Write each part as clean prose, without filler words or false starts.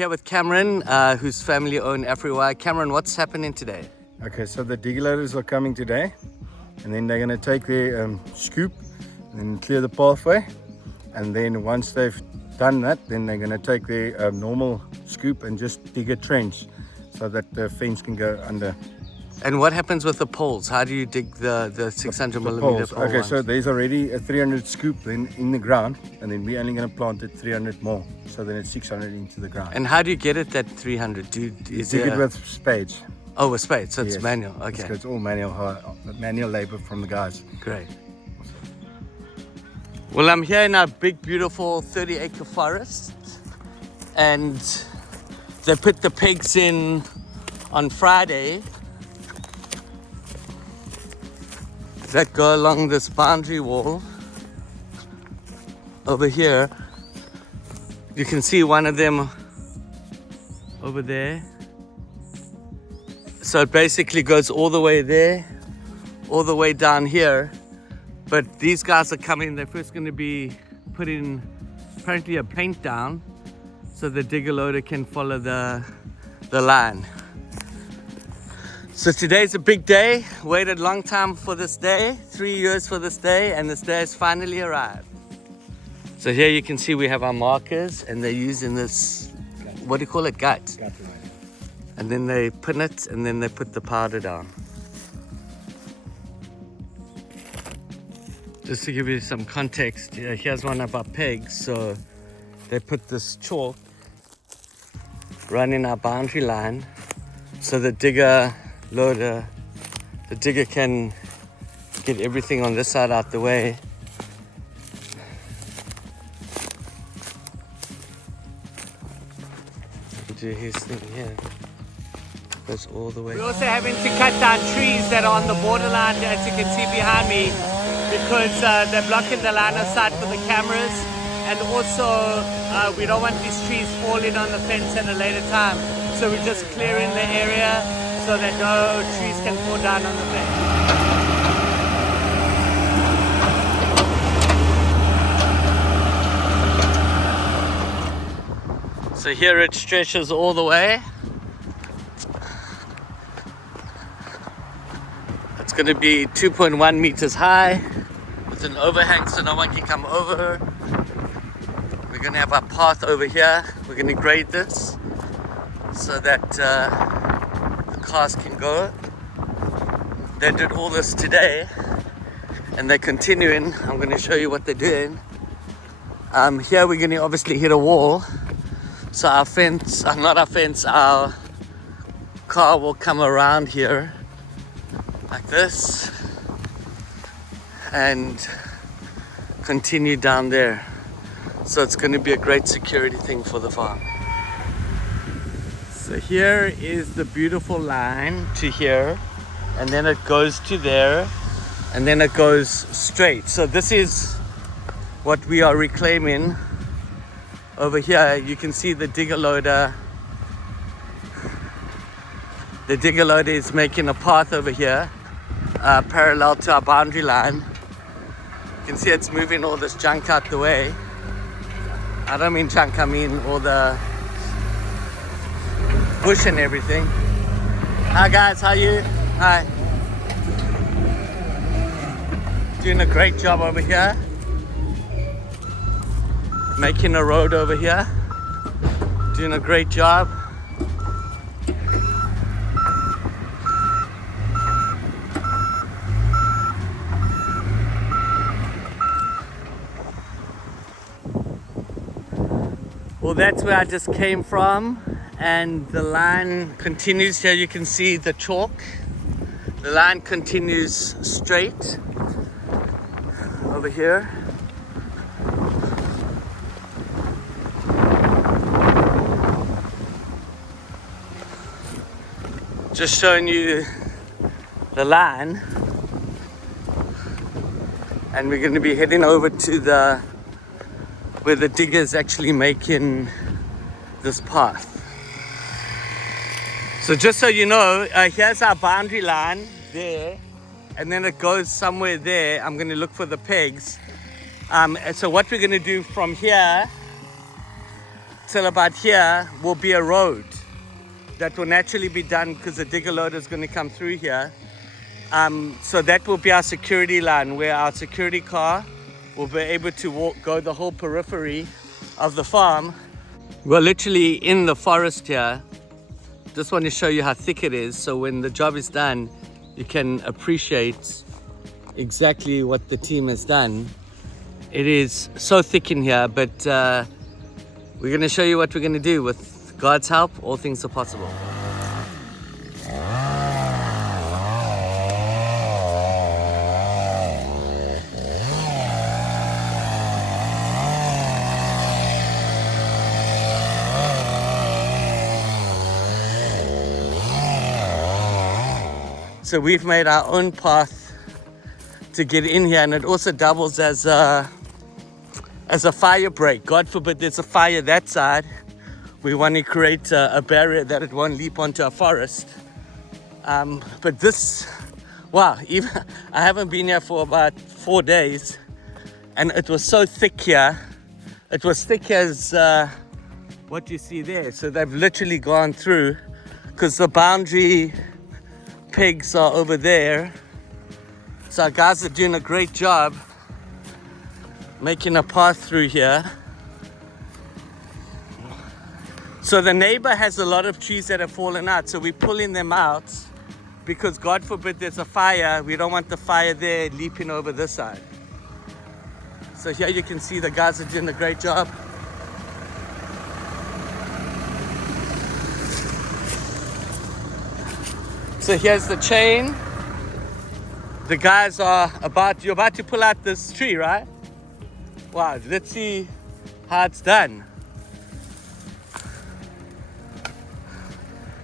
here with Cameron, whose family own Langverwacht. Cameron, what's happening today? Okay, so the digger loaders are coming today, and then they're going to take their scoop and clear the pathway, and then once they've done that, then they're going to take their normal scoop and just dig a trench so that the fence can go under. And what happens with the poles? How do you dig the 600 millimeter pole Okay, ones? so there's already a 300 scoop in the ground, and then we're only going to plant it 300 more, so then it's 600 into the ground. And how do you get it at 300? You dig it with spades. Oh, with spades, so it's Yes. manual. Okay, It's all manual labor from the guys. great. Well, I'm here in our big, beautiful 30-acre forest, and they put the pegs in on Friday that go along this boundary wall over here. You can see one of them over there. So it basically goes all the way there, all the way down here. But these guys are coming, they're first going to be putting apparently a paint down so the digger loader can follow the line. So today's a big day. Waited a long time for this day, 3 years for this day, and this day has finally arrived. So here you can see we have our markers, and they're using this, what do you call it, gut? And then they pin it, and then they put the powder down. Just to give you some context, here's one of our pegs. So they put this chalk running our boundary line so the digger loader, the digger can get everything on this side out the way. Do his thing here. Goes all the way. We're also having to cut down trees that are on the borderline, as you can see behind me, because they're blocking the line of sight for the cameras, and also we don't want these trees falling on the fence at a later time, so we're just clearing the area so that no trees can fall down on the fence. So here it stretches all the way. It's going to be 2.1 meters high with an overhang so no one can come over. We're going to have our path over here. We're going to grade this so that the cars can go. They did all this today and they're continuing. I'm going to show you what they're doing. Here we're going to obviously hit a wall. So our fence, not our fence, our car will come around here like this and continue down there. So it's going to be a great security thing for the farm. So here is the beautiful line to here, and then it goes to there, and then it goes straight. So this is what we are reclaiming over here. You can see the digger loader. The digger loader is making a path over here, parallel to our boundary line. You can see it's moving all this junk out the way. I don't mean junk, I mean all the bush and everything. Hi guys, how are you? Hi. Doing a great job over here. Making a road over here. Doing a great job. Well, that's where I just came from, and the line continues. Here you can see the chalk. The line continues straight over here. Just showing you the line, and we're going to be heading over to where the digger's actually making this path. So just so you know, here's our boundary line there, and then it goes somewhere there. I'm going to look for the pegs. And so what we're going to do from here till about here will be a road that will naturally be done because the digger loader is going to come through here. So that will be our security line where our security car will be able to go the whole periphery of the farm. We're literally in the forest here. Just want to show you how thick it is, so when the job is done, you can appreciate exactly what the team has done. It is so thick in here, but we're going to show you what we're going to do. With God's help, all things are possible. So we've made our own path to get in here, and it also doubles as a fire break. God forbid there's a fire that side. We want to create a barrier that it won't leap onto our forest. But this, wow, even I haven't been here for about 4 days, and it was so thick here. It was thick as what you see there. So they've literally gone through, because the boundary pigs are over there. So our guys are doing a great job making a path through here. So the neighbor has a lot of trees that have fallen out, so we're pulling them out because God forbid there's a fire. We don't want the fire there leaping over this side. So here you can see the guys are doing a great job. So here's the chain. The guys you're about to pull out this tree, right? Wow, let's see how it's done.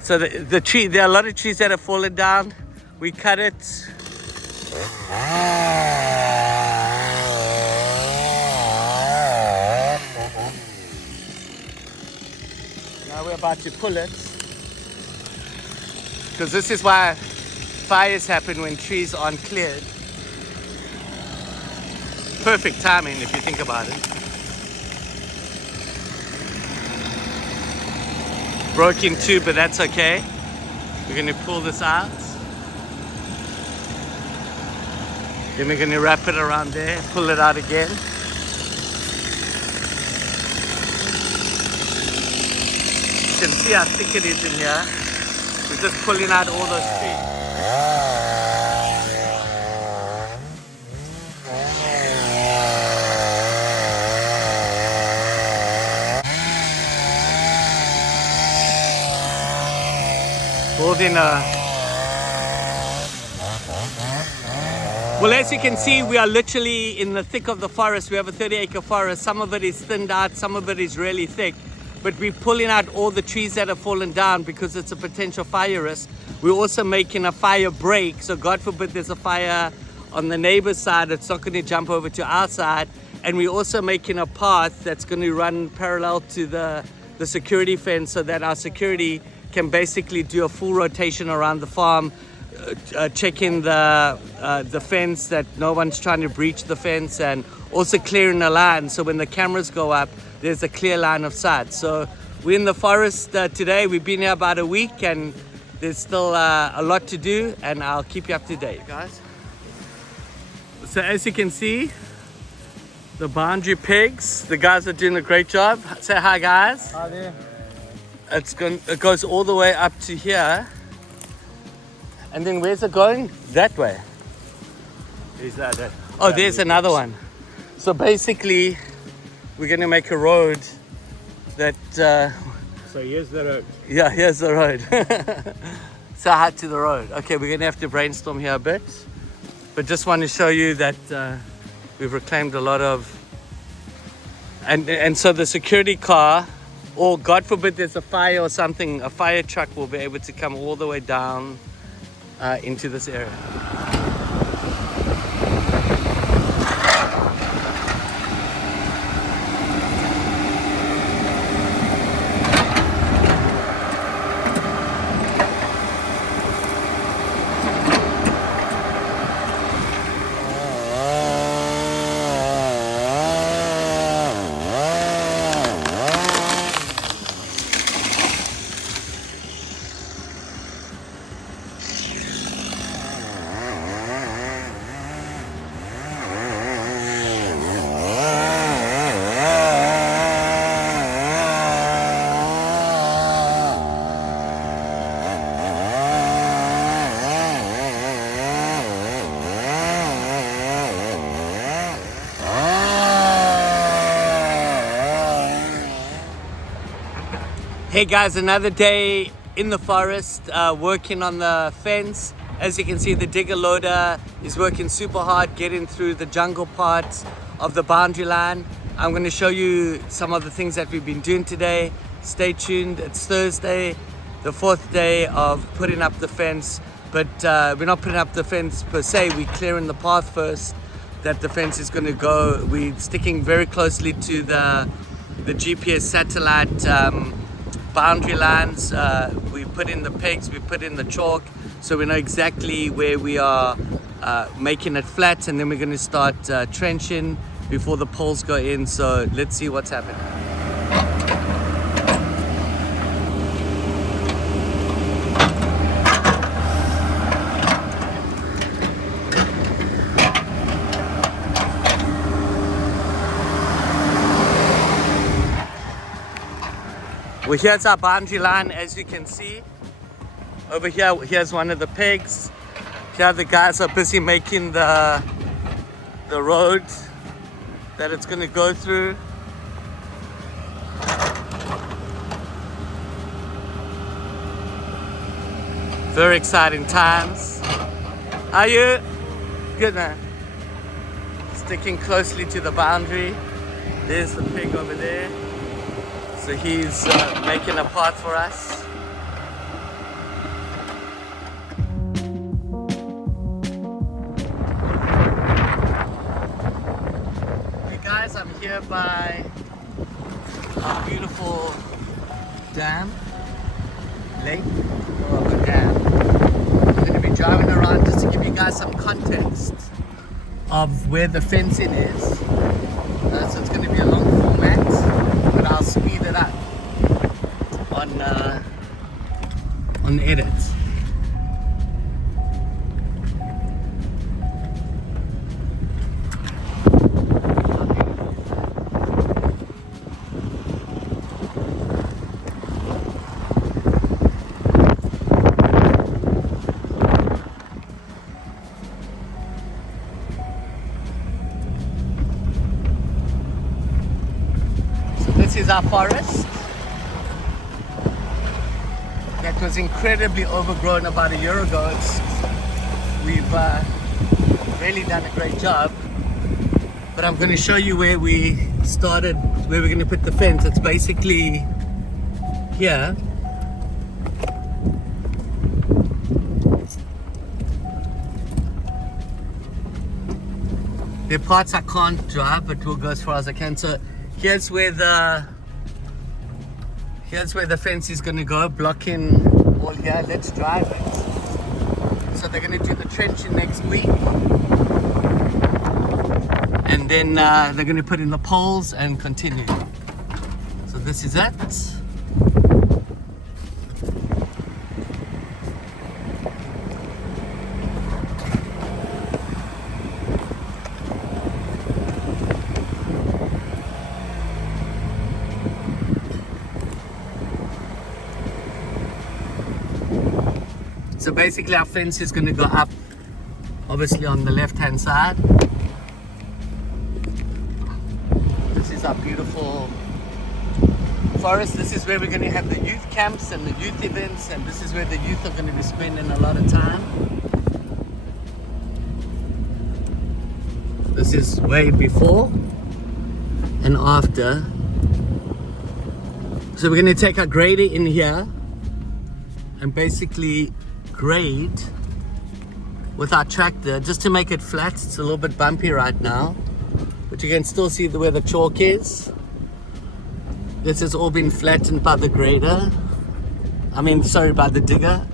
So the tree, there are a lot of trees that have fallen down. We cut it. Now we're about to pull it. Because this is why fires happen when trees aren't cleared. Perfect timing if you think about it. Broke in two, but that's okay. We're going to pull this out. Then we're going to wrap it around there, pull it out again. You can see how thick it is in here. We're just pulling out all those trees. Building well, as you can see, we are literally in the thick of the forest. We have a 30-acre forest. Some of it is thinned out, some of it is really thick. But we're pulling out all the trees that have fallen down because it's a potential fire risk. We're also making a fire break, so God forbid there's a fire on the neighbor's side, it's not going to jump over to our side. And we're also making a path that's going to run parallel to the security fence, so that our security can basically do a full rotation around the farm, checking the fence that no one's trying to breach the fence, and also clearing the line, so when the cameras go up, there's a clear line of sight. So we're in the forest today. We've been here about a week, and there's still a lot to do, and I'll keep you up to date, guys. So as you can see, the boundary pigs, the guys are doing a great job. Say hi, guys. Hi there. It goes all the way up to here. And then where's it going? That way. Is that it? Oh, there's another one. So basically, we're going to make a road that... So here's the road. Yeah, here's the road. So hi to the road. Okay, we're going to have to brainstorm here a bit. But just want to show you that we've reclaimed a lot of... And so the security car, or God forbid there's a fire or something, a fire truck will be able to come all the way down into this area. Hey guys, another day in the forest working on the fence. As you can see, the digger loader is working super hard getting through the jungle parts of the boundary line. I'm going to show you some of the things that we've been doing today. Stay tuned. It's Thursday, the 4th day of putting up the fence, but we're not putting up the fence per se. We're clearing the path first that the fence is going to go. We're sticking very closely to the GPS satellite boundary lines. We put in the pegs, we put in the chalk, so we know exactly where we are making it flat, and then we're going to start trenching before the poles go in. So let's see what's happening. Well, here's our boundary line, as you can see. Over here, here's one of the pegs. Here the guys are busy making the road that it's going to go through. Very exciting times. Are you? Good, man. Sticking closely to the boundary. There's the pig over there. So he's making a path for us. Hey guys, I'm here by our beautiful dam, lake, of a dam. I'm going to be driving around just to give you guys some context of where the fencing is. So it's going to be a long format, but I'll speed it up on edit. So this is our forest. That was incredibly overgrown about a year ago. We've really done a great job. But I'm going to show you where we started, where we're going to put the fence. It's basically here. There are parts I can't drive, but we'll go as far as I can. So here's where the fence is going to go, blocking all here. Let's drive it. So they're going to do the trenching next week, and then they're going to put in the poles and continue. So this is it. So basically our fence is going to go up, obviously on the left hand side. This is our beautiful forest. This is where we're going to have the youth camps and the youth events, and this is where the youth are going to be spending a lot of time. This is way before and after. So we're going to take our grader in here and basically grade with our tractor just to make it flat. It's a little bit bumpy right now, but you can still see where the chalk is. This has all been flattened by the grader. By the digger.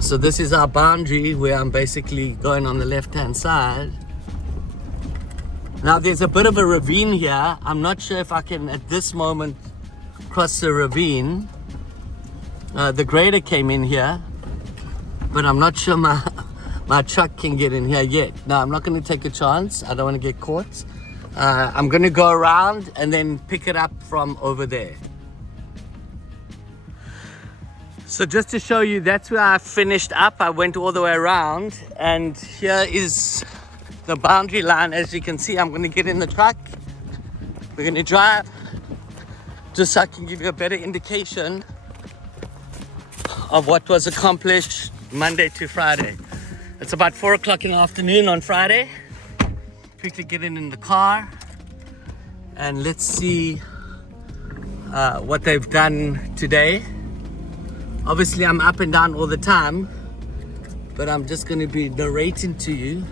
So this is our boundary where I'm basically going on the left hand side. Now there's a bit of a ravine here. I'm not sure if I can at this moment cross the ravine. The grader came in here, but I'm not sure my truck can get in here yet. No, I'm not going to take a chance. I don't want to get caught. I'm going to go around and then pick it up from over there. So just to show you, that's where I finished up. I went all the way around, and here is the boundary line. As you can see, I'm going to get in the truck. We're going to drive just so I can give you a better indication of what was accomplished Monday to Friday. It's about 4 o'clock in the afternoon on Friday. Quickly get in the car and let's see what they've done today. Obviously I'm up and down all the time, but I'm just going to be narrating to you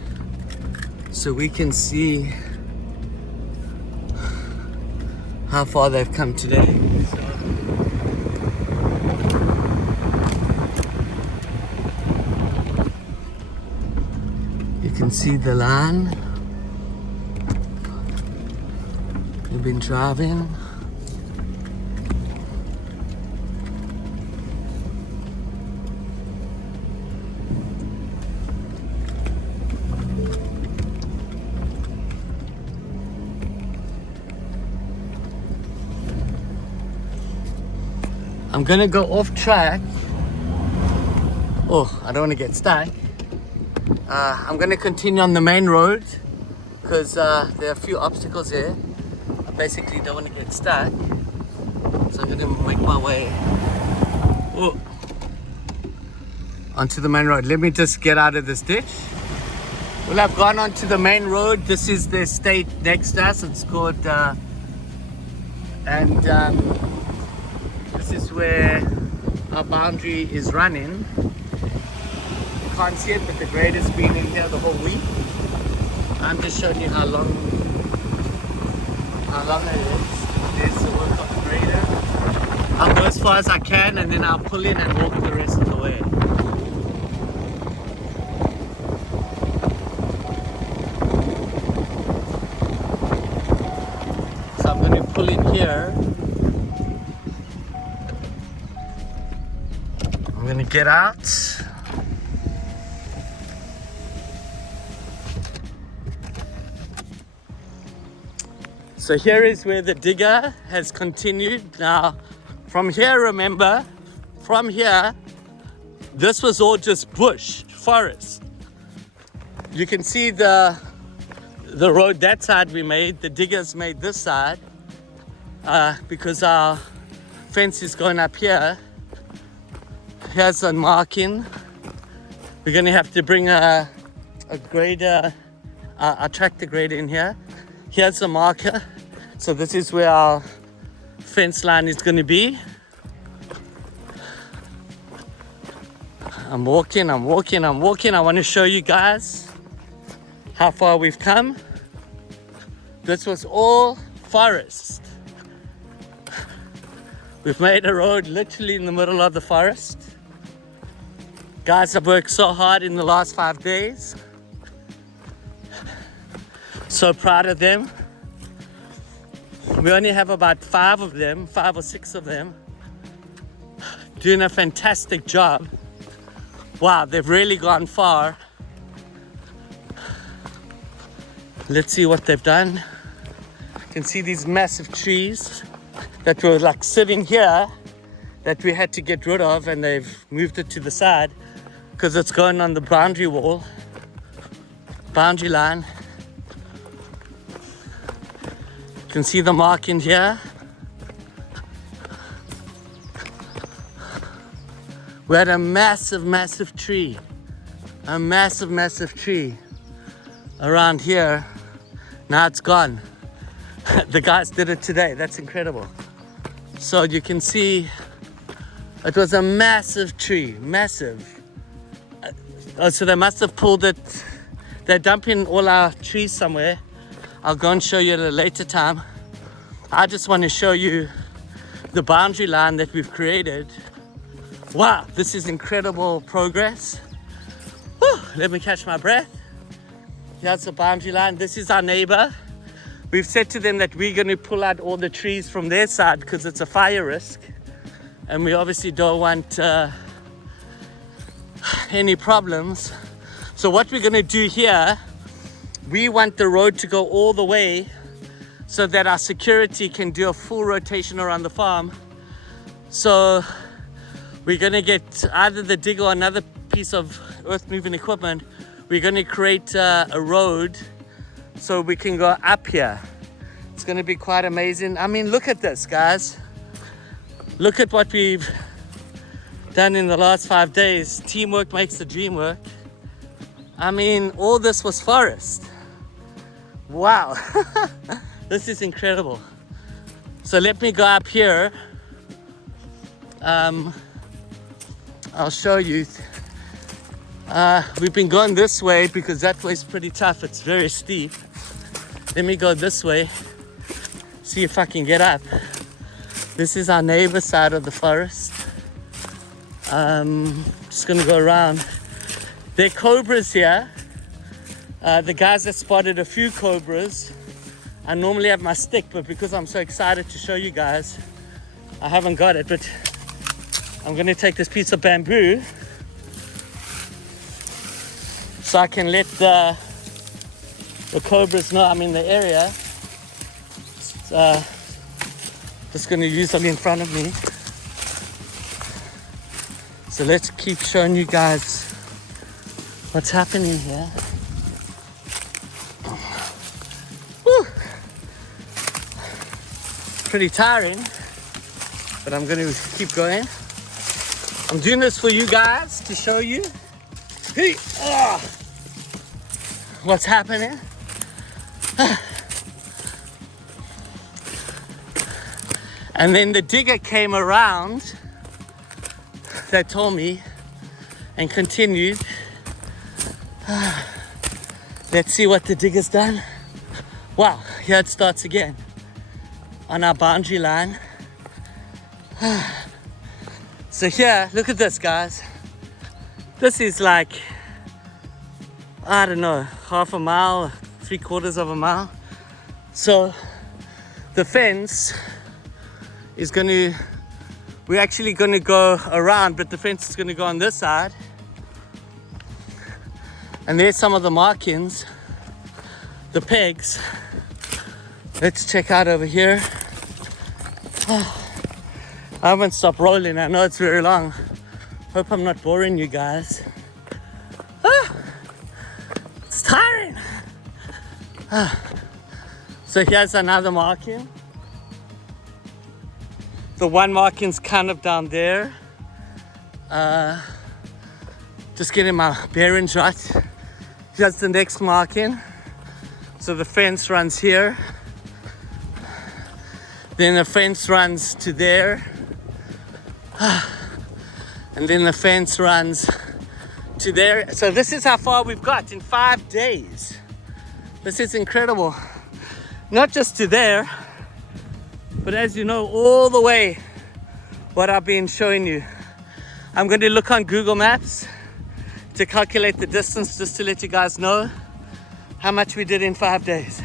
so we can see how far they've come today. You can see the line. We've been driving. I'm gonna go off track. Oh, I don't want to get stuck. I'm gonna continue on the main road because there are a few obstacles here. I basically don't want to get stuck, so I'm gonna make my way onto the main road. Let me just get out of this ditch. Well, I've gone onto the main road. This is the estate next to us. It's called this is where our boundary is running. You can't see it, but the grade has been in here the whole week. I'm just showing you how long it is. There's the work of the grader. I'll go as far as I can and then I'll pull in and walk the rest of the way. So I'm going to pull in here. I'm going to get out. So here is where the digger has continued. Now, from here, remember, from here, this was all just bush, forest. You can see the road that side we made, the diggers made this side because our fence is going up here. Here's a marking. We're going to have to bring a grader, a tractor grader in here. Here's a marker. So this is where our fence line is going to be. I'm walking. I want to show you guys how far we've come. This was all forest. We've made a road literally in the middle of the forest. Guys have worked so hard in the last 5 days. So proud of them. We only have about 5 or 6 of them, doing a fantastic job. Wow, they've really gone far. Let's see what they've done. You can see these massive trees that were like sitting here that we had to get rid of, and they've moved it to the side because it's going on the boundary wall, boundary line. You can see the marking here. We had a massive tree, a massive tree around here. Now it's gone. The guys did it today. That's incredible. So you can see it was a massive tree, massive. So they must have pulled it. They're dumping all our trees somewhere. I'll go and show you at a later time. I just want to show you the boundary line that we've created. Wow, this is incredible progress. Whew, let me catch my breath. Here's the boundary line. This is our neighbor. We've said to them that we're going to pull out all the trees from their side because it's a fire risk. And we obviously don't want any problems. So what we're going to do here, we want the road to go all the way so that our security can do a full rotation around the farm. So we're going to get either the digger or another piece of earth moving equipment. We're going to create a road so we can go up here. It's going to be quite amazing. I mean, look at this, guys. Look at what we've done in the last 5 days. Teamwork makes the dream work. I mean, all this was forest. Wow. This is incredible. So let me go up here. I'll show you. We've been going this way because that way is pretty tough. It's very steep. Let me go this way. See if I can get up. This is our neighbor side of the forest. Just gonna go around. There are cobras here. The guys that spotted a few cobras. I normally have my stick, but because I'm so excited to show you guys, I haven't got it. But I'm gonna take this piece of bamboo so I can let the cobras know I'm in the area. Just gonna use them in front of me. So let's keep showing you guys what's happening here. Woo. Pretty tiring, but I'm gonna keep going. I'm doing this for you guys to show you what's happening. And then the digger came around, they told me, and continued. Let's see what the digger's done. Wow, here it starts again on our boundary line. So here, look at this, guys. This is like, I don't know, half a mile, 3/4 of a mile. So the fence is we're actually gonna go around, but the fence is gonna go on this side. And there's some of the markings, the pegs. Let's check out over here. I haven't stopped rolling. I know it's very long. Hope I'm not boring you guys. It's tiring. So here's another marking. The one marking's kind of down there. Just getting my bearings right. Here's the next marking. So the fence runs here. Then the fence runs to there. And then the fence runs to there. So this is how far we've got in 5 days. This is incredible. Not just to there, but as you know, all the way what I've been showing you. I'm going to look on Google Maps to calculate the distance, just to let you guys know how much we did in 5 days.